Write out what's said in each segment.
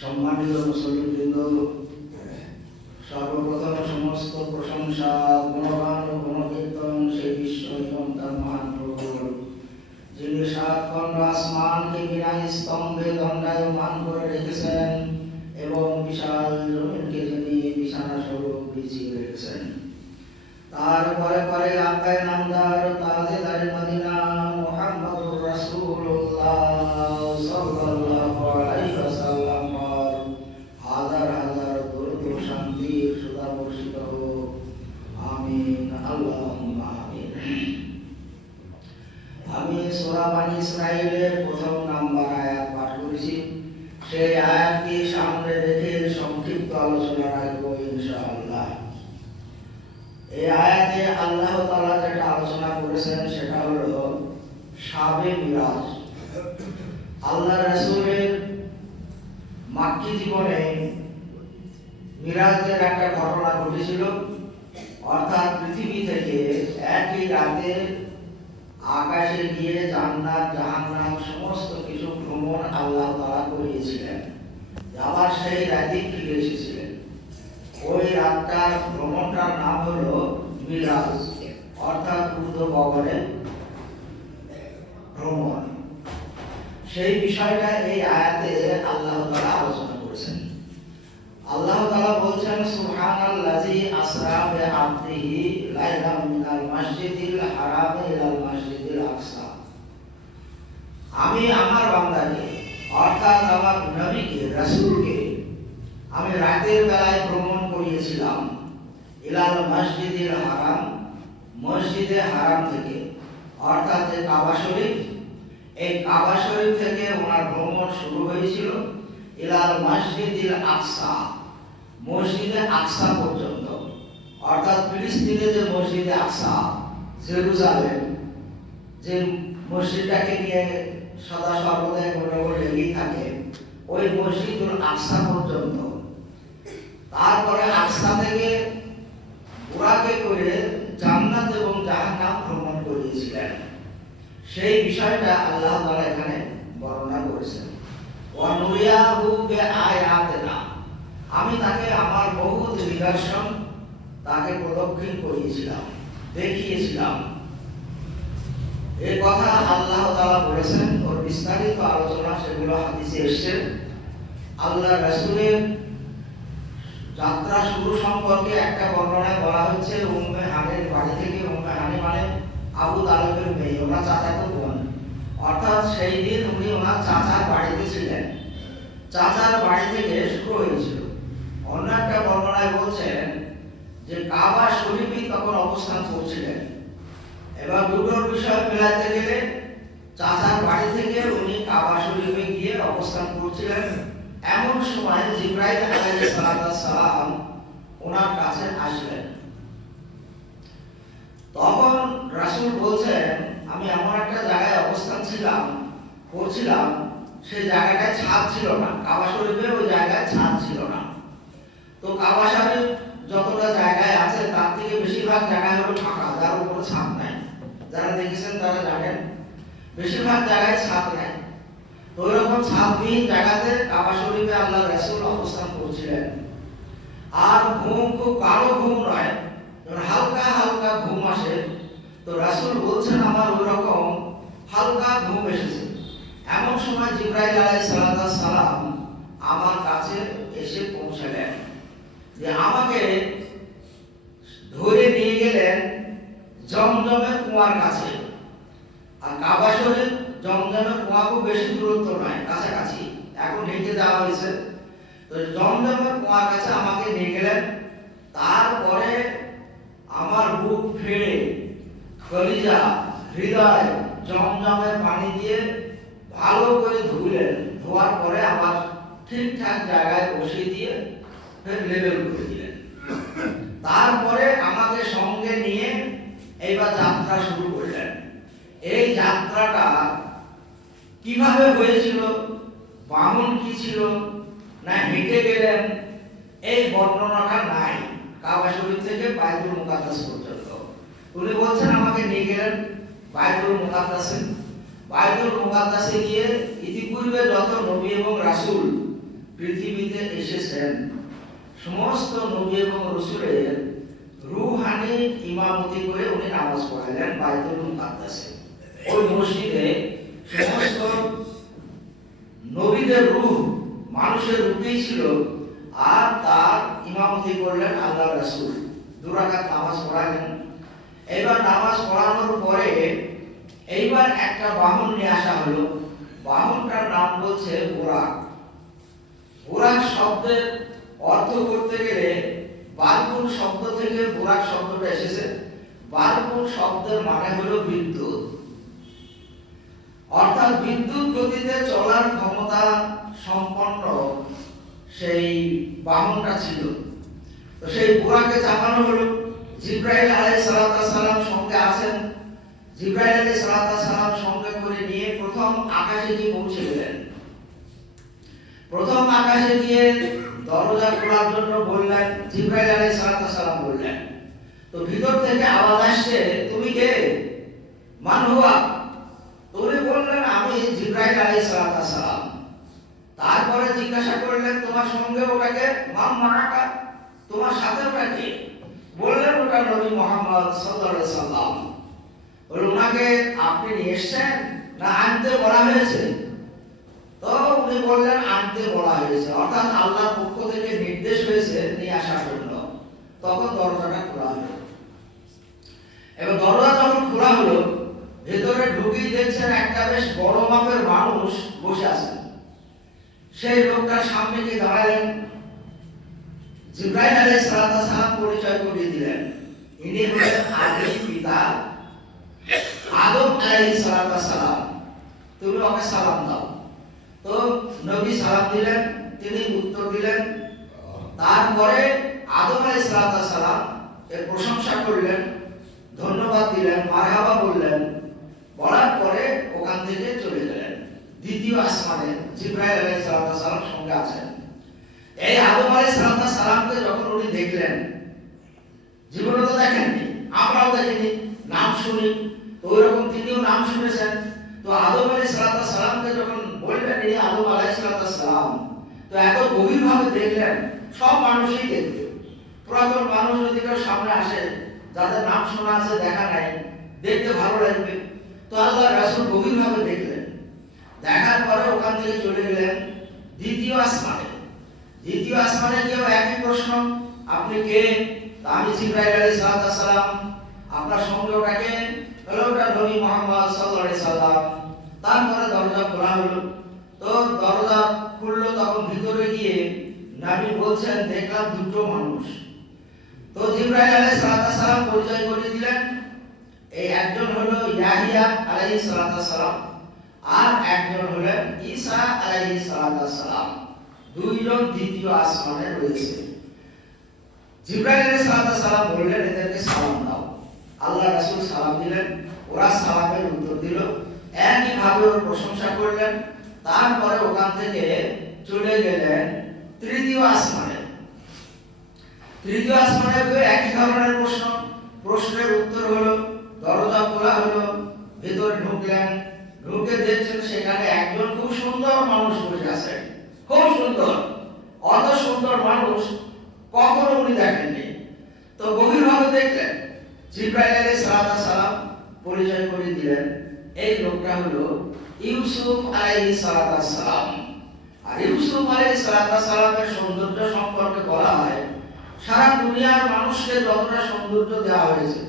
সম্মানিত মুসলিমবৃন্দ সর্বপ্রথম সমস্ত প্রশংসা গুণগান ও গুণকীর্তন সেই বিশ্ব এবং তার মহান প্রভুর যিনি খণ্ড আসমানকে বিনা স্তম্ভে দণ্ডায়মান করে রেখেছেন এবং বিশাল জমিনকে যিনি বিছানা স্বরূপ বিছিয়ে রেখেছেন। তারপরে পরে আকায় নামদার সেই আয়াতটি সামনে রেখে সংক্ষিপ্ত আলোচনা রাখব ইনশাআল্লাহ। এই আয়াতে আল্লাহ তাআলা যেটা আলোচনা করেছেন সেটা হলো সাবে মিরাজ। আল্লাহ রাসূলের মাক্কি জীবনে মিরাজের একটা ঘটনা ঘটেছিল। অর্থাৎ পৃথিবী থেকে একই রাতে আকাশে গিয়ে জান্নাত, জাহান্নাম, সমস্ত কিছু ভ্রমণ আল্লাহ তাআলা করিয়েছিলেন, আবার সেই রাতে ফিরে এসেছিলেন। ওই রাতটার ভ্রমণটার নাম হলো মিরাজ অর্থাৎ ঊর্ধ্ব গগনে ভ্রমণ। সেই বিষয়টা এই আয়াতে আল্লাহ তাআলা আলোচনা করেছেন। আল্লাহ তাআলা বলছেন, সুবহানাল্লাযী আসরা বিআবদিহি লাইলাম মিনাল মাসজিদিল হারাম ইলাল আমি আমার বান্দাকে, অর্থাৎ আমার নবীকে, রাসূলকে আমি রাতের বেলায় ভ্রমণ করিয়েছিলাম ইলাল মসজিদের হারাম, মসজিদে হারাম থেকে। অর্থাৎ যে কাবা শরীফ, এই কাবা শরীফ থেকে ওনার ভ্রমণ শুরু হয়েছিল ইলাল মসজিদিল আকসা, মসজিদে আকসা পর্যন্ত। অর্থাৎ ফিলিস্তিনে যে মসজিদে আকসা, জেরুজালেম, যে মসজিদটাকে নিয়ে সদা সর্বদাই মোটামুটি লেগেই থাকে। ওই মসজিদুল আকসা পর্যন্ত। তারপরে আকসা থেকে বুরাকে করে জান্নাত এবং জাহান্নাম ভ্রমণ করিয়েছিলেন। সেই বিষয়টা আল্লাহ তাআলা এখানে বর্ণনা করেছেন। ওয়া নুরিয়াহু বিআয়াতিনা। আমি তাকে আমার বহুত নিদর্শন তাকে প্রদক্ষিণ করিয়েছিলাম, দেখিয়েছিলাম। এই কথা আল্লাহ তাআলা বলেছেন বিস্তারিত আলোচনা সেগুলো হাদিসে এসেছে। আল্লাহ রাসূলের যাত্রা শুরু সম্পর্কে একটা বর্ণনায় বলা হচ্ছে উম্মে হানের বাড়ি থেকে। উম্মে হানি মানে আবু তালেবের মেয়ে, ওনার চাচাতো বোন। অর্থাৎ সেই দিন উনি ওনার চাচার বাড়িতে ছিলেন। চাচার বাড়ি থেকে শুরু হয়েছিল। অন্য একটা বর্ণনায় বলছেন যে কাবা শরীফই তখন অবস্থান করছিলেন। এবার দুটোর বিষয় মেলাতে গেলে চাচার বাড়ি থেকে উনি কাবা শরীফে গিয়ে অবস্থান করছিলেন। এমন সময় জিব্রাইল আলাইহিস সালাম ওনার কাছে আসলেন। তখন রাসূল বলছেন, আমি এমন একটা জায়গায় অবস্থান ছিলাম, করছিলাম সেই জায়গাটায় ছাদ ছিল না। কাবা শরীফের ওই জায়গায় ছাদ ছিল না। তো কাবা শরীফ যতটা জায়গায় আছে, তার থেকে বেশিরভাগ জায়গায় হলো ফাঁকা, যার উপরে ছাদ নাই। যারা দেখেছেন তারা জানেন বেশিরভাগ জায়গায় ছাদ নাই। তো ওইরকম ছাদবিহীন জায়গাতে কাবা শরীফে আল্লাহ রাসূল অবস্থান করছিলেন। আর ঘুম খুব কালো ঘুম নয় হালকা হালকা ঘুম আসে, তো রাসূল বলছেন, আমার ওই রকম হালকা ঘুম এসেছে। এমন সময় জিব্রাইল আলাইহিস সালাম আমার কাছে এসে পৌঁছালেন যে আমাকে ধরে নিয়ে গেলেন জমজমের কুয়ার কাছে। আর কাবা শরীফ জমজমের কুয়া খুব বেশি দূরত্ব নয়, কাছাকাছি। এখন হেঁটে যাওয়া হয়েছে। তো জমজমের কুয়ার কাছে আমাকে নিয়ে তারপরে আমার বুক ফেড়ে কলিজা হৃদয় জমজমের পানি দিয়ে ভালো করে ধুলেন ধোয়ার পরে আবার ঠিকঠাক জায়গায় বসিয়ে দিয়ে ফের লেবেল করে দিলেন। তারপরে আমাকে সঙ্গে নিয়ে এইবার যাত্রা শুরু করলেন। এই যাত্রাটা কীভাবে হয়েছিল? বামন কি ছিল? না হেঁটে গেলেন? এই বর্ণনাটা নাই। কাবা শরীফ থেকে বাইতুল মুকাদ্দাস পর্যন্ত। উনি বলছেন, আমাকে নিয়ে গেলেন বাইতুল মুকাদ্দাসে। বাইতুল মুকাদ্দাসে গিয়ে ইতিপূর্বে যত নবী এবং রাসূল পৃথিবীতে এসেছেন, সমস্ত নবী এবং রসুলের রুহানি ইমামতি করে উনি নামাজ পড়াইলেন বাইতুল মুকাদ্দাসে। ওই মসজিদে সমস্ত নবীদের রূহ মানুষের রূপেই ছিল, আর তার ইমামতি করলেন আল্লাহ রাসূল। দুরাকাত নামাজ পড়ালেন। এবার নামাজ পড়ানোর পরে এইবার একটা বাহন নিয়ে আসা হলো। বাহনটার নাম বলছে বোরাক। বোরাক শব্দের অর্থ করতে গেলে বারকুন শব্দ থেকে বোরাক শব্দটা এসেছে। বারকুন শব্দের মানে হলো বিদ্যুৎ। অর্থাৎ বিদ্যুৎ গতিতে চলার ক্ষমতা সম্পন্ন সেই বাহনটা ছিল। তো সেই বুড়াকে চাপানো হলো। জিব্রাইল আলাই সালাতা সালাম সঙ্গে আছেন। জিব্রাইল আলাই সালাতা সালাম সঙ্গে করে নিয়ে প্রথম আকাশে গিয়ে পৌঁছে গেলেন। প্রথম আকাশে গিয়ে দরজা খোলার জন্য বললেন, জিব্রাইল আলাই সালাতা সালাম বললেন, তো ভিতর থেকে আওয়াজ আসছে, তুমি কে? মান উনি বললেন, আমি জিব্রাইল আলাই সালাম। তারপরে জিজ্ঞাসা করলেন, তোমার সঙ্গে ওটাকে মাম মানাকা তোমার সাথে ওটা কে? বললেন, ওটা নবী মোহাম্মদ আলাইহি সাল্লাম ওনাকে আপনি নিয়ে এসেছেন না আনতে বলা হয়েছে? তো উনি বললেন, আনতে বলা হয়েছে। অর্থাৎ আল্লাহর পক্ষ থেকে নির্দেশ হয়েছে নিয়ে আসার জন্য। তখন দরজাটা খোলা হলো। এবার দরজা যখন খোলা হলো ঢুকেই দেখছেন একটা বেশ বড় মাপের মানুষ বসে আছেন সেই লোকটার সামনে গিয়ে দাঁড়ালেন। জিব্রাইল আলাইহিস সালাম পরিচয় করিয়ে দিলেন। ইনি হলেন আদি পিতা আদম আলাইহিস সালাম। তুমি ওকে সালাম দাও। তো নবী সালাম দিলেন, তিনি উত্তর দিলেন। তারপরে আদম আলাইহিস সালাম এর প্রশংসা করলেন, ধন্যবাদ দিলেন, মারহাবা বললেন। বলার পরে ওখান থেকে চলে গেলেন। দ্বিতীয় আসমানে জিব্রাইল আলাইহিস সালাম সঙ্গে আছেন। এই আদম আলাইহিস সালামকে যখন উনি দেখলেন, জীবনে তো দেখেননি, আমরাও দেখিনি, নাম শুনি, তো ওইরকম তিনিও নাম শুনেছেন। তো আদম আলাইহিস সালামকে যখন বললেন, ইনি আদম আলাইহিস সালাম। তো এত গভীরভাবে দেখলেন, সব মানুষই দেখবে। পুরাতন মানুষ যদি সামনে আসে, যাদের নাম শোনা আছে, দেখা নাই, দেখতে ভালো লাগবে। তো আল্লাহ রাসূল গভীরভাবে দেখলেন। দেখার পরে ওখান থেকে চলে গেলেন দ্বিতীয় আসমানে। দ্বিতীয় আসমানে গিয়েও একই প্রশ্ন, আপনি কে? আমি জিব্রাইল আলাইহিস সালাম, আপনার সঙ্গে ওটাকে হলো ওটা নবী মোহাম্মদ সাল্লাল্লাহু আলাইহি সাল্লাম। তারপরে দরজা খোলা হলো। তো দরজা খুললো, তখন ভিতরে গিয়ে নবী বলছেন, দেখলাম দুটো মানুষ। তো জিব্রাইল আলাইহিস সালাম পরিচয় করে দিলেন এই একজন হলো আলাইহিস সালাম আর একজন হলেন ঈসা আলাইহিস সালাম। দুইজন দ্বিতীয় আসমানে রয়েছে। জিব্রাইল আলাইহিস সালাম বললেন, এদেরকে সালাম দাও। আল্লাহ রাসূল সালাম দিলেন। ওরা সালামের উত্তর দিল। একই ভাবে ওর প্রশংসা করলেন। তারপরে ওখান থেকে চলে গেলেন তৃতীয় আসমানে। তৃতীয় আসমানে একই ধরনের প্রশ্ন। প্রশ্নের উত্তর হলো, দরজা খোলা হলো ভেতরে ঢুকলেন, ঢুকে দেখছেন সেখানে একজন খুব সুন্দর মানুষ বসে আছেন খুব সুন্দর, অত সুন্দর মানুষ কখনো উনি দেখেননি। তো গভীরভাবে দেখলেন, জিব্রাইল আলাইহিস সালাম পরিচয় করে দিলেন, এই লোকটা হলো ইউসুফ আলাইহিস সালাম। আর ইউসুফ আলাইহিস সালামের সৌন্দর্য সম্পর্কে বলা হয়, সারা দুনিয়ার মানুষকে যতটা সৌন্দর্য দেওয়া হয়েছে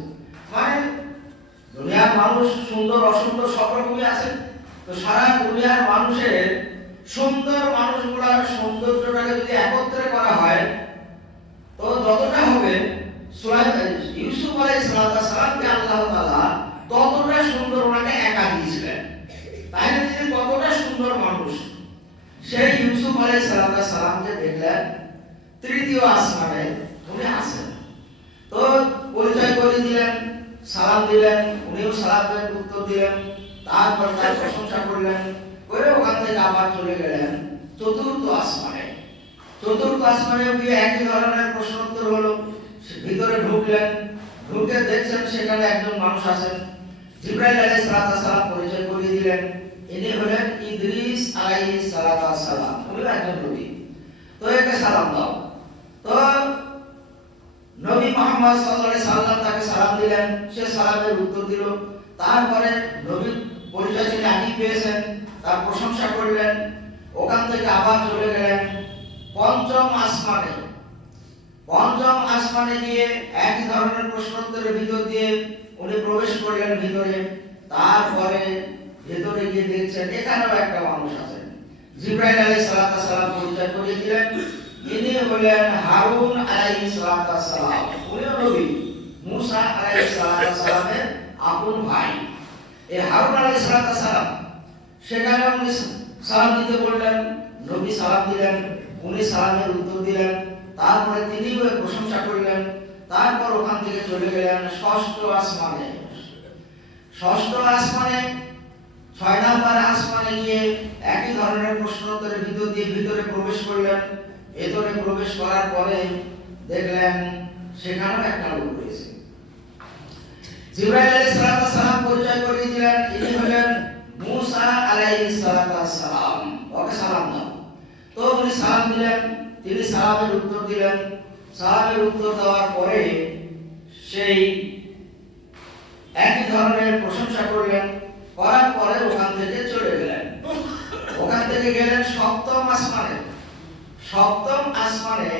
মানে দুনিয়ার মানুষ সুন্দর, অসুন্দর সব রকমই আছে তো সারা দুনিয়ার মানুষের সুন্দর মানুষগুলোর সৌন্দর্যটাকে যদি একত্রে করা হয়, তো যতটা হবে ইউসুফ আলাইহিস সালামকে আল্লাহ তাআলা ততটা সুন্দর ওনাকে একা দিয়েছিলেন। তাহলে তিনি কতটা সুন্দর মানুষ, সেই ইউসুফ আলাইহিস সালামকে দেখলেন, তৃতীয় আসমানে উনি আছেন। তো পরিচয় করে দিলেন, সালাম দিলেন উনিও সালামের উত্তর দিলেন, তারপর তার প্রশংসা করলেন, করে ওখান থেকে আবার চলে গেলেন চতুর্থ আসমানে। চতুর্থ আসমানে গিয়ে একই ধরনের প্রশ্ন উত্তর হলো ভিতরে ঢুকলেন, ঢুকে দেখছেন সেখানে একজন মানুষ আছেন। জিব্রাইল আলাইহিস সালাম পরিচয় করিয়ে দিলেন। ইনি হলেন ইদ্রিস আলাইহিস সালাম উনি একজন নবী তো একে সালাম দাও। তো নবী মোহাম্মদ সাল্লাল্লাহু সাল্লাম তাকে সালাম দিলেন। সে সালামের উত্তর দিল। তারপরে নবী পরিচয় তিনি আগেই পেয়েছেন, তার প্রশংসা করলেন। ওখান থেকে আবার চলে গেলেন পঞ্চম আসমানে। পঞ্চম আসমানে গিয়ে একই ধরনের প্রশ্নোত্তরের ভিতর দিয়ে উনি প্রবেশ করলেন ভিতরে। তারপরে ভেতরে গিয়ে দেখছেন এখানেও একটা মানুষ আছেন জিব্রাইল সালাতু সালাম পরিচয় করিয়ে দিলেন। ইনি হলেন হারুন আলাইহিস উনিও নবী। মুসা আলাইহিস আপন ভাই। এই হারুন আলাইহিস সেখানে উনি সালাম দিতে বললেন, নবী সালাম দিলেন, উনি সালামের উত্তর দিলেন। তারপরে এর প্রশংসা করলেন। তারপর ওখান থেকে চলে গেলেন ষষ্ঠ আসমানে। ষষ্ঠ আসমানে, ছয় নম্বর আসমানে গিয়ে একই ধরনের প্রশ্নোত্তরের ভিতর দিয়ে ভিতরে প্রবেশ করলেন। ভেতরে প্রবেশ করার পরে দেখলেন সেখানেও একটা লোক রয়েছে। জিব্রাইল আলাইহিস সালাম পরিচয় করিয়ে দিলেন ইনি হলেন মুসা আলাইহিস সালাম। ওকে সালাম দাও। তো উনি সালাম দিলেন, তিনি সালামের উত্তর দিলেন। সালামের উত্তর দেওয়ার পরে সেই একই ধরনের প্রশংসা করলেন, করার পরে ওখান থেকে চলে গেলেন। ওখান থেকে গেলেন সপ্তম আসমানে। সপ্তম আসমানে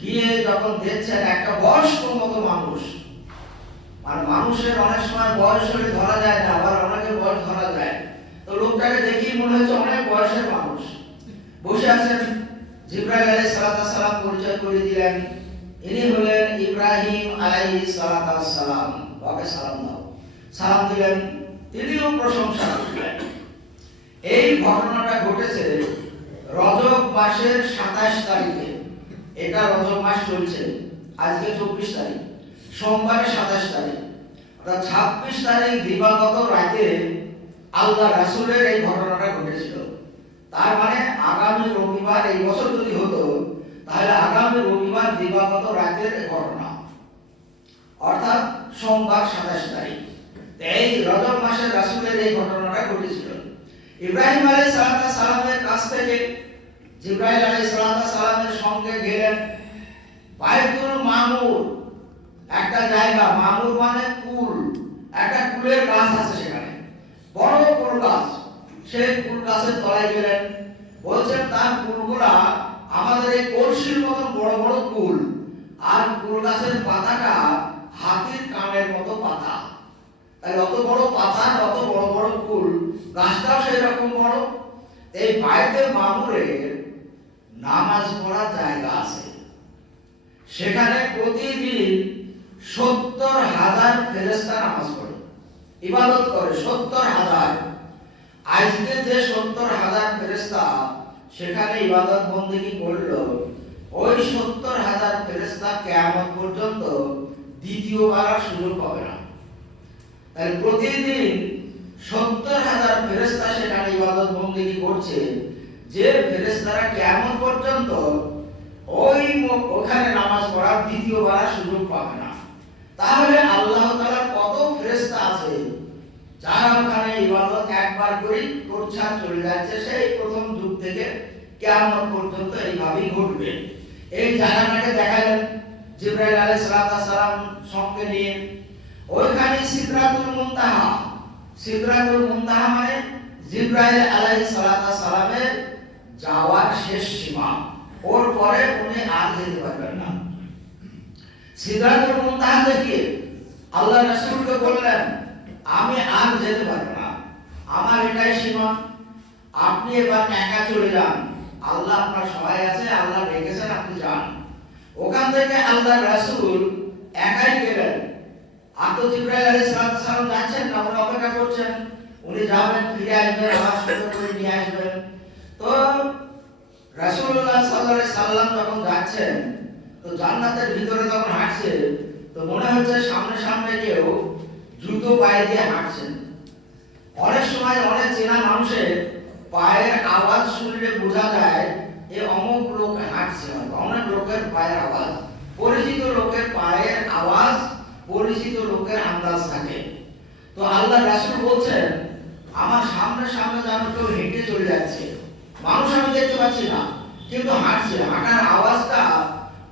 গিয়ে যখন দেখছেন একটা বয়স্ক মতো মানুষ, আর মানুষের অনেক সময় বয়স হলে ধরা যায় না, আবার অনেকের বয়স ধরা যায়। তো লোকটাকে দেখেই মনে হচ্ছে অনেক বয়সের মানুষ। বসে আছেন জিব্রাইল আলাইহিস সালাতু সালাম পরিচয় করে দিলেন। ইনি হলেন ইব্রাহিম আলাইহিস সালাতু সালাম। ওকে সালাম দাও। সালাম দিলেন, তিনিও প্রশংসা করলেন। এই ঘটনাটা ঘটেছে রজব মাসের সাতাশ তারিখে। এটা রজব মাস চলছে। আজকে চব্বিশ তারিখ। সোমবারে সাতাশ তারিখ। অর্থাৎ ছাব্বিশ তারিখ দিবাগত রাতে আল্লাহ রাসুলের এই ঘটনাটা ঘটেছিল। তার মানে আগামী রবিবার এই বছর যদি হতো, তাহলে আগামী রবিবার দিবাগত রাতের ঘটনা। অর্থাৎ সোমবার সাতাশ তারিখ। এই রজব মাসের রাসুলের এই ঘটনাটা ঘটেছিল। ইব্রাহিম আলাইহিস সালামের কাছ থেকে, জিব্রাইল আলাইহিস সালামের সঙ্গে গেলেন। বাইতুল মামুর, একটা জায়গা, মামুর মানে কুল, একটা কুলের গাছ আছে সেখানে। বড় কুল গাছ, সেই কুল গাছের তলায় গেলেন। বলছেন, তার কুলগুলা আমাদের এই কলসির মতন বড় বড় কুল, আর কুল গাছের পাতাটা হাতির কানের মতো পাতা। তাই অত বড় অত বড় বড় ফুল, গাছটাও সেই রকম বড়। এই নামাজ জায়গা আছে। সেখানে প্রতিদিন সত্তর হাজার ফেরেস্তা নামাজ পড়ে। ইবাদত করে সত্তর হাজার। আজকে যে সত্তর হাজার ফেরেস্তা সেখানে ইবাদত বন্দেগী করল? ওই সত্তর হাজার ফেরেস্তা কেমন পর্যন্ত দ্বিতীয়বার সুযোগ পাবে না। তাই প্রতিদিন সত্তর হাজার ফেরেস্তা সেখানে ইবাদত বন্দেগী করছে যে ফেরেস্তারা কেমন পর্যন্ত ওই ওখানে নামাজ পড়ার দ্বিতীয়বার সুযোগ পাবে না। তাহলে আল্লাহ তাআলার কত ফেরেস্তা আছে যারা ওখানে ইবাদত একবার করেই করছে চলে যাচ্ছে, সেই প্রথম যুগ থেকে কেমন পর্যন্ত এইভাবেই ঘটবে। এই জায়গাটাকে দেখালেন জিব্রাইল আলাইহিস সালাম সঙ্গে নিয়ে ওইখানে সিদরাতুল মুনতাহা। সিদরাতুল মুনতাহা মানে জিব্রাইল আলাইহিস সালামের যাওয়ার শেষ সীমা। ওর পরে উনি আর যেতে পারবেন না। সিদরাতুল মুনতাহা দেখিয়ে আল্লাহ রাসূলকে বললেন, আমি আর যেতে পারব না। আমার এটাই সীমা। আপনি এবার একা চলে যান। আল্লাহ আপনার সহায় আছে, আল্লাহ রেখেছেন আপনি যান। ওখান থেকে আল্লাহ রাসূল একাই গেলেন। যাচ্ছেন না উনি অপেক্ষা করছেন, উনি যাবেন, ফিরে আসবেন করে নিয়ে আসবেন। তো যাচ্ছেন, তো ভিতরে হাঁটছে তো মনে হচ্ছে সামনে সামনে কেউ পায়ে দিয়ে হাঁটছেন। অনেক সময় অনেক মানুষের পায়ের আওয়াজ শুনলে বোঝা যায়, এ অমুক অনেক লোকের পায়ের আওয়াজ। পরিচিত লোকের পায়ের আওয়াজ পরিচিত লোকের আন্দাজ থাকে। তো আল্লাহ রাসুল বলছেন, আমার সামনে সামনে যেন কেউ হেঁটে চলে যাচ্ছে। মানুষ আমি দেখতে পাচ্ছি না, কিন্তু হাঁটছে। হাঁটার আওয়াজটা,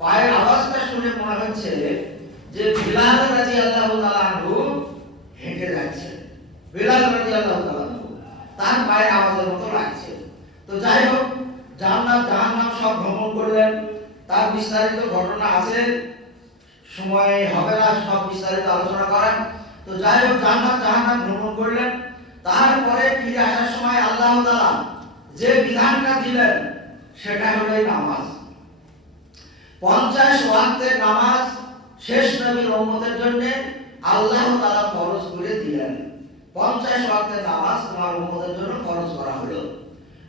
পায়ের আওয়াজটা শুনে মনে হচ্ছে যে বিলাল রাজি আল্লাহ তালানহু হেঁটে যাচ্ছে। বিলাল রাজি আল্লাহ তালানহু তার পায়ের আওয়াজের মতো লাগছে। তো যাই হোক, জান্নাত জাহান্নাম সব ভ্রমণ করলেন। তার বিস্তারিত ঘটনা আছে। সময় হবে না, সব বিস্তারিত আলোচনা করেন। তো যাই হোক, জান্নাত জাহান্নাম ভ্রমণ করলেন। তারপরে ফিরে আসার সময় আল্লাহ তাআলা যে বিধানটা দিলেন, সেটা হলো নামাজ। পঞ্চাশ ওয়াক্তের নামাজ শেষ নবীর উম্মতের জন্য আল্লাহ তাআলা ফরজ করে দিলেন। পঞ্চাশ ওয়াক্তের নামাজ তোমার উম্মতের জন্য ফরজ করা হলো।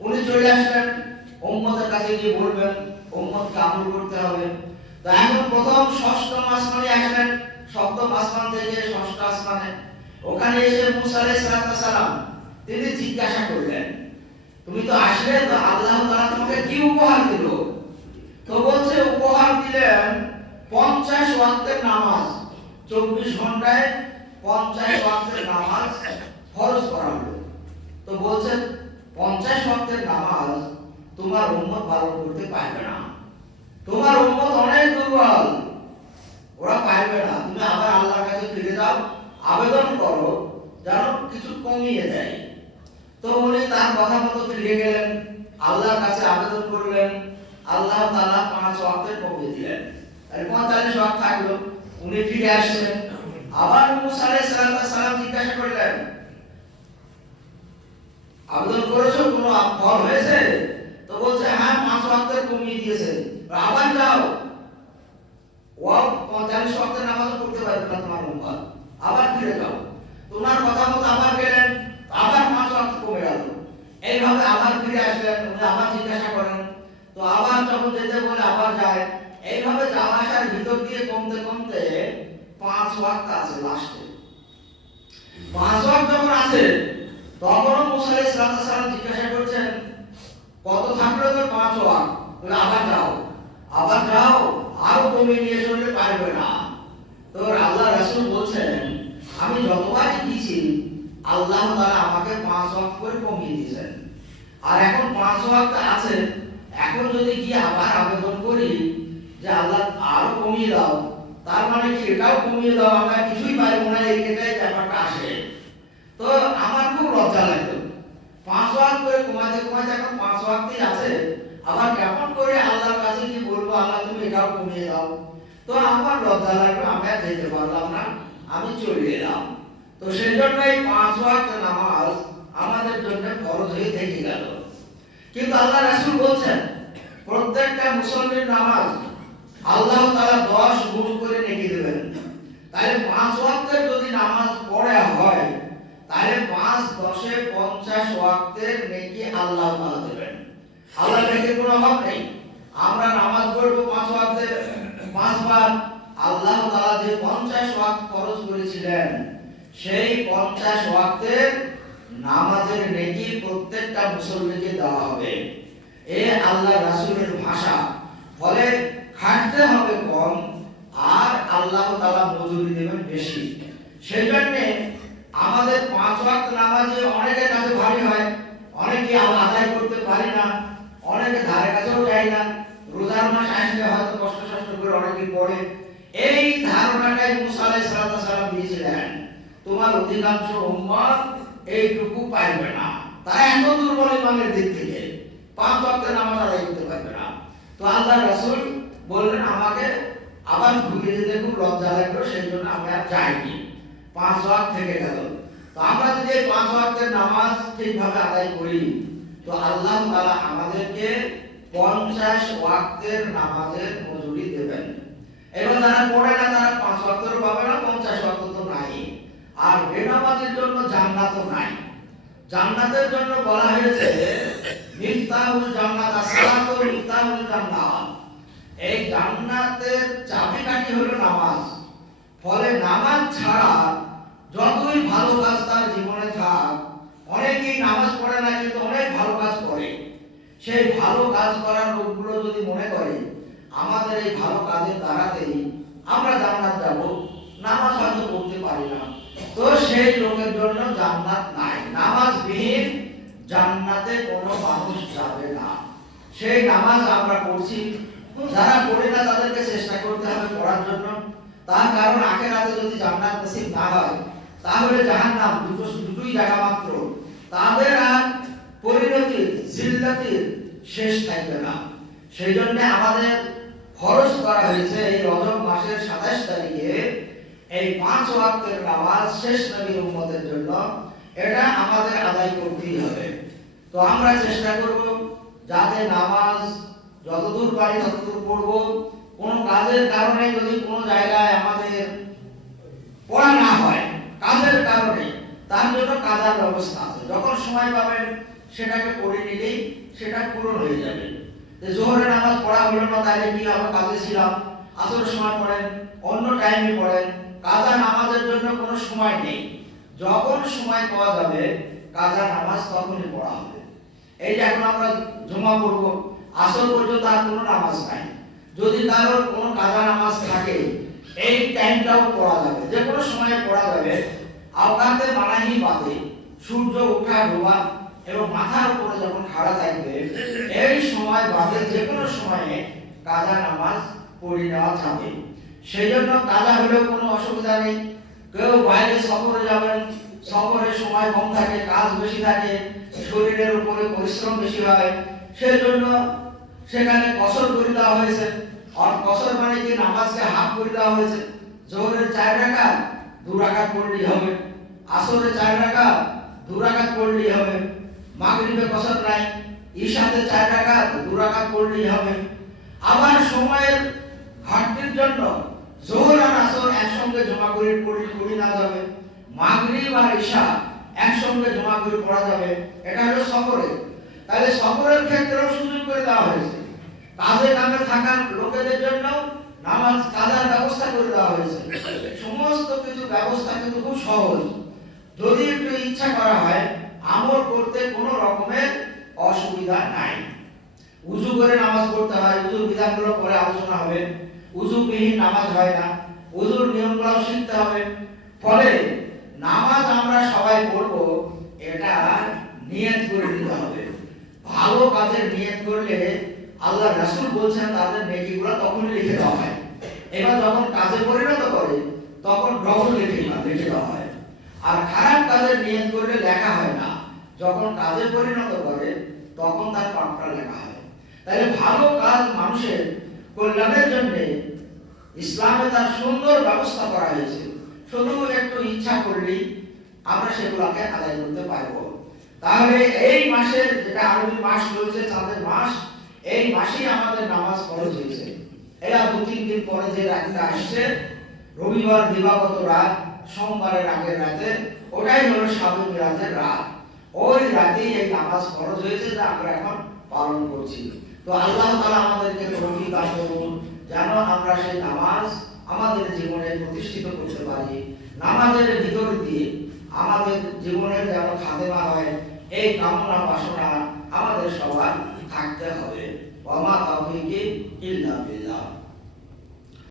উনি চলে আসলেন, উম্মতের কাছে গিয়ে বলবেন, উম্মতকে আমল করতে হবে। এখন প্রথম ষষ্ঠম আসমানে আসলেন সপ্তম আসমান থেকে ষষ্ঠ আসমানে ওখানে এসে সালাম তিনি জিজ্ঞাসা করলেন, তুমি তো আসলে তো আল্লাহ তাআলা তোমাকে কি উপহার দিল? তো বলছে, উপহার দিলেন পঞ্চাশ ওয়াক্তের নামাজ। চব্বিশ ঘন্টায় পঞ্চাশ ওয়াক্তের নামাজ ফরজ করা হলো। তো বলছে পঞ্চাশ ওয়াক্তের নামাজ তোমার উম্মত পালন করতে পারবে না। তোমার উম্মত অনেক দুর্বল। ওরা পারবে না। তুমি আবার আল্লাহর কাছে ফিরে যাও, আবেদন করো, যেন কিছু কমিয়ে দেয়। তো উনি তার কথা মতো ফিরে গেলেন, আল্লাহর কাছে আবেদন করলেন, আল্লাহ তাআলা পাঁচ ওয়াক্তের কমিয়ে দিলেন। আর পঁয়তাল্লিশ ওয়াক্ত থাকল, উনি ফিরে আসলেন। আবার মুসা আলাইহিস সালাম জিজ্ঞাসা করলেন, আবেদন করেছ? কোনো ফল হয়েছে? তো বলছে হ্যাঁ পাঁচ ওয়াক্তের কমিয়ে দিয়েছে। আবার যাও। ও পঁয়তাল্লিশ ওয়াক্তের নামাজ পড়তে পারবে না তোমার উম্মত আবার ফিরে যাও। তোমার কথা মতো আবার গেলেন আবার পাঁচ ওয়াক্ত কমে গেল। এইভাবে আবার ফিরে আসলেন, উনি আবার জিজ্ঞাসা করেন। তো আবার যখন যেতে বলে আবার যায়, এইভাবে যাওয়া আসার ভিতর দিয়ে কমতে কমতে পাঁচ ওয়াক্ত আছে লাস্টে পাঁচ ওয়াক্ত যখন আছে, তখনও মুসা আলাইহিস সালাম জিজ্ঞাসা করছেন কত থাকল তোর? পাঁচ ওয়াক্ত বলে, আবার যাও আবার যাও আরও কমিয়ে নিয়ে চললে পারবে না। তো আল্লাহ রাসূল বলছেন, আমি যতবারই দিয়েছি, আল্লাহ তাআলা আমাকে পাঁচ ওয়াক্ত করে কমিয়ে দিয়েছেন। আর এখন পাঁচ ওয়াক্ত আছে। এখন যদি কি আবার আবেদন করি যে আল্লাহ আরও কমিয়ে দাও, তার মানে কি এটাও কমিয়ে দাও আমরা কিছুই পারব না? এটাই ব্যাপারটা আসে। তো আমার খুব লজ্জা লাগল করে কমাতে কমাতে এখন পাঁচ ওয়াক্তই আছে, আবার কেমন করে আল্লাহর কাছে কি বলব? আল্লাহ, তুমি এটাও কমিয়ে দাও। তো আমার লজ্জা লাগল, আমি আর যেতে পারলাম না, আমি চলে এলাম। তো সেই জন্য এই পাঁচ ওয়াক্ত নামাজ আমাদের জন্য ফরজ হয়ে থেকে গেল। কিন্তু আল্লাহ রাসূল বলছেন, প্রত্যেকটা মুসলমানের নামাজ আল্লাহ তাআলা 10 গুণ করে নেকি দেবেন। তাহলে পাঁচ ওয়াক্তের যদি নামাজ পড়ে হয় তাহলে পাঁচ, দশে পঞ্চাশ ওয়াক্তের নেকি আল্লাহ তাআলা দেবেন। আল্লাহ নেকির কোনো অভাব নেই। আমরা নামাজ পড়ব পাঁচ ওয়াক্তের পাঁচবার আল্লাহ তাআলা যে পঞ্চাশ ওয়াক্ত ফরজ করেছিলেন, সেই পঞ্চাশ ওয়াক্তের নামাজের নেকি প্রত্যেকটা মুসলমানকে দেওয়া হবে। এ আল্লাহ রাসূলের ভাষা। ফলে খাটতে হবে কম, আর আল্লাহ তাআলা মজুরি দেবেন বেশি। সেই জন্য আমাদের পাঁচ ওয়াক্ত নামাজে অনেকের কাছে ভারী হয় অনেকে আমরা আদায় করতে পারি না, অনেকে ধারে কাছেও যায় না। রোজার মাস আসলে হয়তো কষ্ট কষ্ট করে অনেকে পড়ে। এই ধারণাটাই মুসা আলাইহিস সালাম দিয়েছিলেন, তোমার অধিকাংশ উম্মত এইটুকু পাইবে না। তারা এত দুর্বল ইমানের দিক থেকে, পাঁচ ওয়াক্তের নামাজ আদায় করতে পারবে না। তো আল্লাহ রাসূল বললেন, আমাকে আবার ঘুরে যেতে খুব লজ্জা লাগল সেই জন্য আমি আর যাইনি। পাঁচ ওয়াক্ত থেকে গেল। তো আমরা যদি এই পাঁচ ওয়াক্তের নামাজ ঠিকভাবে আদায় করি, তো আল্লাহ তাআলা আমাদেরকে পঞ্চাশ ওয়াক্তের নামাজের মজুরি দেবেন। এবার যারা পড়ে না, তারা পাঁচ ওয়াক্তেরও পাবে না, পঞ্চাশ ওয়াক্ত তো নাই। আর বেনামাজের জন্য জান্নাতও নাই। জান্নাতের জন্য বলা হয়েছে মিফতাহুল জান্নাত, আসসালাতু মিফতাহুল জান্নাত। এই জান্নাতের চাবিকাঠি হলো নামাজ। ফলে নামাজ ছাড়া যতই ভালো কাজ তার জীবনে থাক, অনেকেই নামাজ পড়ে না, কিন্তু অনেক ভালো কাজ করে। সেই ভালো কাজ করার লোকগুলো যদি মনে করে, আমাদের এই ভালো কাজের দ্বারাতেই আমরা জান্নাত যাব, নামাজ হয়তো পড়তে পারি না। তো সেই লোকের জন্য জান্নাত নাই। নামাজ বিহীন জান্নাতে কোনো মানুষ যাবে না। সেই নামাজ আমরা পড়ছি। যারা পড়ে না, তাদেরকে চেষ্টা করতে হবে পড়ার জন্য। তার কারণ আখেরাতে যদি জান্নাত নসিব না হয় তাহলে জাহান্নাম দুটো দুটোই জায়গা মাত্র। তাদের আর পরিণতির, জিল্লাতির শেষ থাকবে না। সেই জন্য আমাদের খরচ করা হয়েছে এই রজব মাসের সাতাশ তারিখে। এই পাঁচ ওয়াক্তের নামাজ শেষ নবীর উম্মতের জন্য। এটা আমাদের আদায় করতেই হবে। তো আমরা চেষ্টা করব যাতে নামাজ যতদূর পারি ততদূর পড়ব। কোন কাজের কারণে যদি কোনো জায়গায় আমাদের পড়া না হয় কাজের কারণে তার জন্য কাজার ব্যবস্থা আছে। যখন সময় পাবেন সেটাকে পড়ে নিলেই সেটা পূরণ হয়ে যাবে। জোহরের নামাজ পড়া হলো না, তাহলে কি আমরা কাজে ছিলাম? আসরের সময় পড়েন, অন্য টাইমে পড়েন, কাজা নামাজের জন্য কোনো সময় নেই। যখন সময় পাওয়া যাবে, কাজা নামাজ তখনই পড়া হবে। এই যে এখন আমরা জমা করব আসর পর্যন্ত আর কোনো নামাজ নাই। যদি কারোর কোনো কাজা নামাজ থাকে, এই টাইমটাও পড়া যাবে। যে কোনো সময়ে পড়া যাবে। আওকাতে মানাহি বাদে সূর্য ওঠা ডোবা এবং মাথার উপরে যখন খাড়া থাকবে, এই সময় বাদে যে কোনো সময়ে কাজা নামাজ পড়ে নেওয়া থাকে। সেই জন্য কাজা হলেও কোনো অসুবিধা নেই। কেউ বাইরে সফরে যাবেন, সফরের সময় কম থাকে, কাজ বেশি থাকে, শরীরের উপরে পরিশ্রম বেশি হয় সেই জন্য সেখানে কসর করে দেওয়া হয়েছে। আর কসর মানে কি? নামাজকে হাফ করে দেওয়া হয়েছে। জোহরের চার টাকা দু রাকাত পড়লেই হবে। আসরে চার টাকা দু রাকাত পড়লেই হবে। মাগরিবে কসর নাই ঈশাতে চার টাকা দু রাকাত পড়লেই হবে। আবার সময়ের ঘাটতির জন্য জোহর আর আসর একসঙ্গে জমা করে পড়ি না যাবে। মাগরিব আর ঈশা একসঙ্গে জমা করে পড়া যাবে। এটা হলো সফরে। তাহলে সফরের ক্ষেত্রেও সুযোগ করে দেওয়া হয়েছে। কাজে কামে থাকার লোকেদের জন্য নামাজ কাজার ব্যবস্থা করে দেওয়া হয়েছে। সমস্ত কিছু ব্যবস্থা কিন্তু খুব সহজ। যদি একটু ইচ্ছা করা হয়, আমল করতে কোনো রকমের অসুবিধা নাই। উজু করে নামাজ পড়তে হয়, উজুর বিধানগুলো পরে আলোচনা হবে। উজুবিহীন নামাজ হয় না, উজুর নিয়মগুলো শিখতে হবে। ফলে নামাজ আমরা সবাই পড়ব, এটা নিয়ত করে নিতে হবে। ভালো কাজের নিয়ত করলে আল্লাহ রাসূল বলছেন, তাদের নেকিগুলো তখনই লিখে দেওয়া হয়। এবার যখন কাজে পরিণত করে, তখন ডবল লিখে লিখে দেওয়া হয়। আর খারাপ কাজের নিয়ত করলে লেখা হয় না। যখন কাজে পরিণত করে, তখন তার পাপটা লেখা হয়। তাহলে ভালো কাজ মানুষের কল্যাণের জন্য ইসলামে তার সুন্দর ব্যবস্থা করা হয়েছে। শুধু একটু ইচ্ছা করলেই আমরা সেগুলোকে আদায় করতে পারব। তাহলে এই মাসের যেটা আরবি মাস রয়েছে, চাঁদের মাস, এই মাসেই আমাদের নামাজ ফরজ হয়েছে। এরা দু তিন দিন পরে যে রাতটা আসছে, রবিবার দিবাগত রাত সোমবারের আগের রাতে, ওটাই হলো সাবেক রাতের রাত। ওই রাতেই এই নামাজ ফরজ হয়েছে যা আমরা এখন পালন করছি। তো আল্লাহ তাআলা আমাদেরকে তৌফিক করুন, যেন আমরা সেই নামাজ আমাদের জীবনে প্রতিষ্ঠিত করতে পারি। নামাজের ভিতর দিয়ে আমাদের জীবনের যেন খাদেমা হয়, এই কামনা বাসনা আমাদের সবার থাকতে হবে। ওমা তাওফিকি ইল্লা বিল্লাহ।